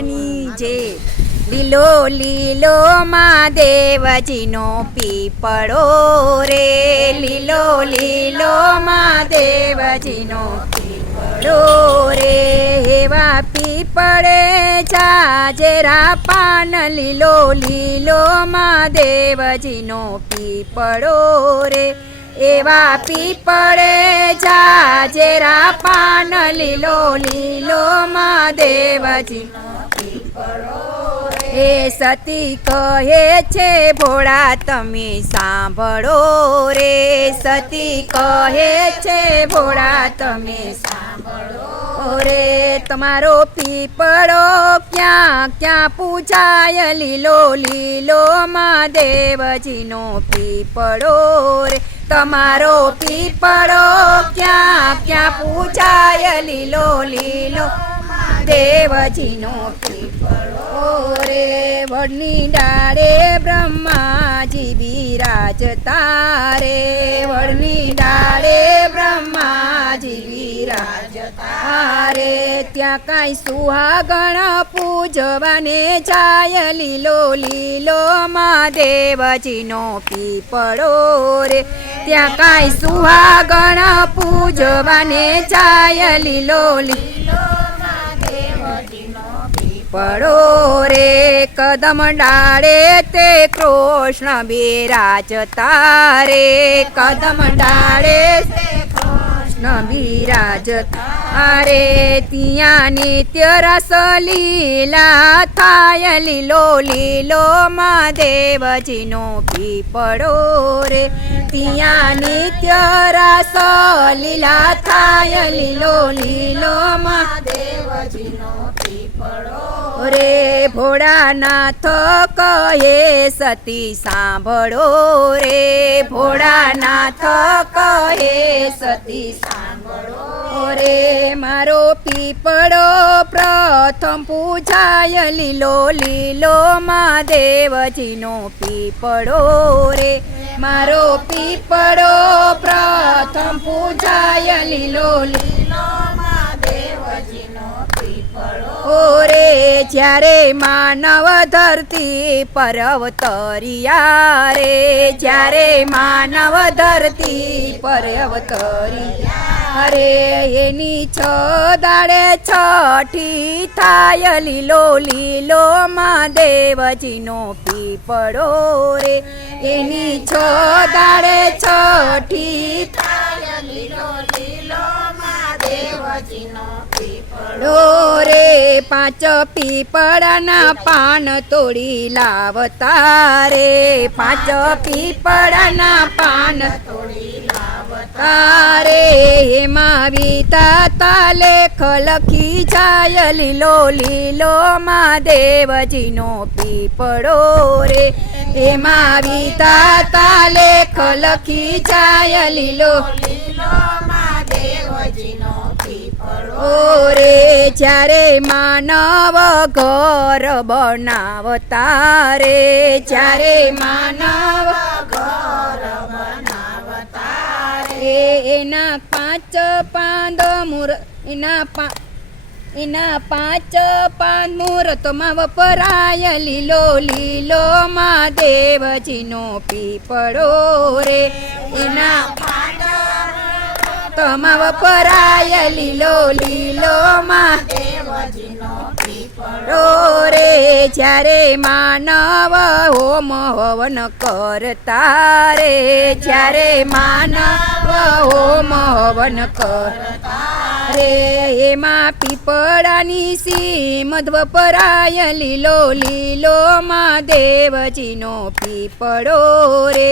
પીપળની જે લીલો લીલો મહાદેવજીનો પીપળો રે, લીલો લીલો મહાદેવજીનો પીપળો રે, એવા પીપળે જાજેરા પાન, લીલો લીલો મહાદેવજીનો પીપળો રે, એવા પીપળે જાજેરા પાન, લીલો લીલો મહાદેવજીનો પીપળો રે. સતી કહે છે ભોળા તમે સાંભળો રે, સતી કહે છે ભોળા તમે સાંભળો રે, તમારો પીપળો ક્યાં ક્યાં પૂજાય, લીલો લીલો મહાદેવજીનો પીપળો રે, તમારો પીપળો ક્યાં ક્યાં પૂજાય, લીલો લીલો મહાદેવજીનો પીપળો રે. વડની ડાળે બ્રહ્માજી બિરાજતા રે, વડની ડાળે બ્રહ્માજી બિરાજતા રે, ત્યાં કાંઈ સુહાગણ પૂજવાને જાય, લીલો લીલો મહાદેવજીનો પીપળો રે, ત્યાં કાંઈ સુહાગણ પૂજવાને જાય, લીલો લીલો પીપળો રે. કદમ ડાળે તે કૃષ્ણ બિરાજતા રે, કદમ ડાળે તે કૃષ્ણ બિરાજતા રે, ત્યાં નિત્ય રસ લીલા થાય, લીલો લીલો મહાદેવજીનો પીપળો રે, ત્યાં નિત્ય રસ લીલા થાય, લીલો લીલો મહાદેવજીનો પીપળો રે. ભોળાનાથ કહે સતી સાંભળો રે, ભોળાનાથ કહે સતી સાંભળો રે, મારો પીપળો પ્રથમ પૂજાય, લીલો લીલો મહાદેવજીનો પીપળો રે, મારો પીપળો પ્રથમ પૂજાય, લીલો લીલો મહાદેવજીનો પીપળો રે. જ્યારે માનવ ધરતી પર અવતર્યા રે, જ્યારે માનવ ધરતી પર અવતર્યા રે, એની દાડે છઠી થાય, લીલો લીલો મહાદેવજીનો પીપળો રે, એની દાડે છઠી થાય, લીલો લીલો મહાદેવજીનો પીપળો રે. પાંચ પીપળાના પાન તોડી લાવતા રે, પાંચ પીપળાના પાન તોડી લાવતા રે, એમાં વિધાતા લેખ લખી જાય, લીલો લીલો મહાદેવજીનો પીપળો રે, એમાં વિધાતા લેખ લખી જાય, લીલો લીલો મહાદેવજીનો પીપળો રે. જ્યારે માનવ ઘર બનાવતા રે, જ્યારે માનવ ઘર બનાવતા રે, એના પાંચ પાંદ એના પાંચ પાંદ મુહૂર્તમાં વપરાય, લીલો લીલો મહાદેવજીનો પીપળો રે, એના તમા વપરાય, લીલો લીલો મહાદેવજીનો પીપળો રે. જ્યારે માનવ હોમ હવન કરતા રે, જ્યારે માનવ હોમ હવન કરતા રે, એમાં પીપળાની સીમદ વપરાય, લીલો લીલો મહાદેવજીનો પીપળો રે,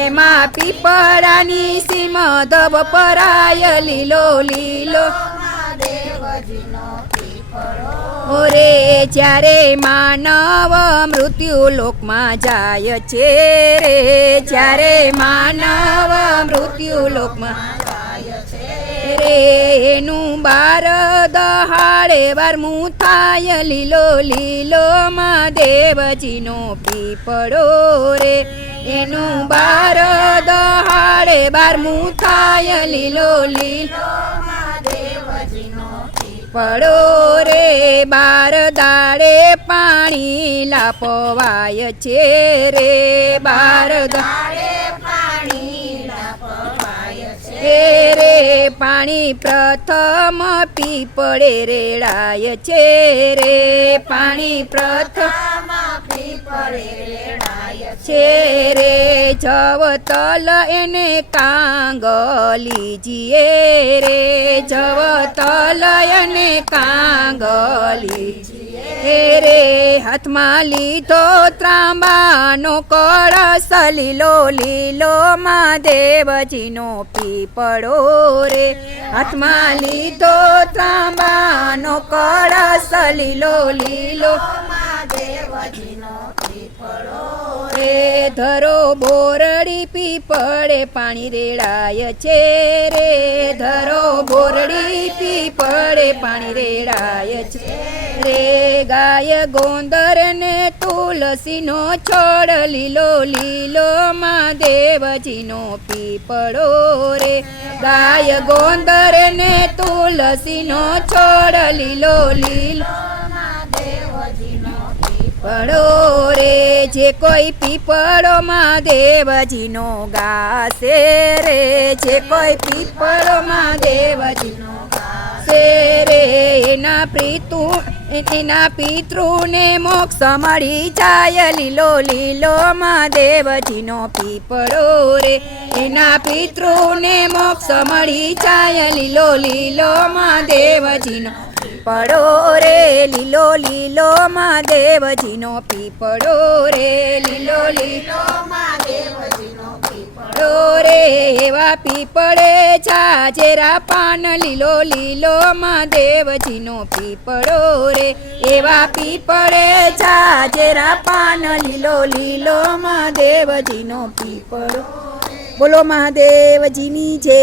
એમાં પીપળાની સીમદ વપરાય, લીલો લીલો મહાદેવજીનો પીપળો રે. જ્યારે માનવ મૃત્યુ લોકમાં જાય છે રે, જ્યારે માનવ મૃત્યુ લોકમાં જાય છે રે, એનું બાર દહાડે વારમું થાય, લીલો લીલો મહાદેવજીનો પીપળો રે, એનું બાર દહાડે બારમું થાય, લીલો લીલો મહાદેવજીનો પીપળો પીપળો રે બાર દાડે પાણી લાપવાય છે રે બાર દાડે રે પાણી પ્રથમ પીપળે રેડાય છે રે પાણી પ્રથમ છે રે જવતલ એને કાંગલી જીએ રે જવતલ એને કાંગલી રે હાથમાં લીધો ત્રાંબાનો કળશ લીલો લીલો મહાદેવજીનો પીપળો રે હાથમાં લીધો ત્રાંબાનો કળશ લીલો લીલો રે ધરો બોરડી પીપળે પાણી રેડાય છે રે ધરો બોરડી પીપળે પાણી રેડાય છે રે ગાય ગોંદર ને તુલસીનો છોડ લીલો લીલો મહાદેવજીનો પીપળો રે ગાય ગોંદર ને તુલસીનો છોડ લીલો લીલો પીપળો રે જે કોઈ પીપળો મહાદેવજીનો ગાશે રે જે કોઈ પીપળો મહાદેવજીનો ગાશે રે એના પિતૃને મોક્ષ મળી જાય લીલો લીલો મહાદેવજીનો પીપળો રે એના પિતૃને મોક્ષ મળી જાય લીલો લીલો મહાદેવજીનો પીપળો રે લીલો લીલો મહાદેવજીનો પીપળો રે લીલો લીલો મહાદેવજીનો પીપળો રે એવા પીપળે જાજેરા પાન લીલો લીલો મહાદેવજીનો પીપળો રે એવા પીપળે જાજેરા પાન લીલો લીલો મહાદેવજીનો પીપળો બોલો મહાદેવજીની જય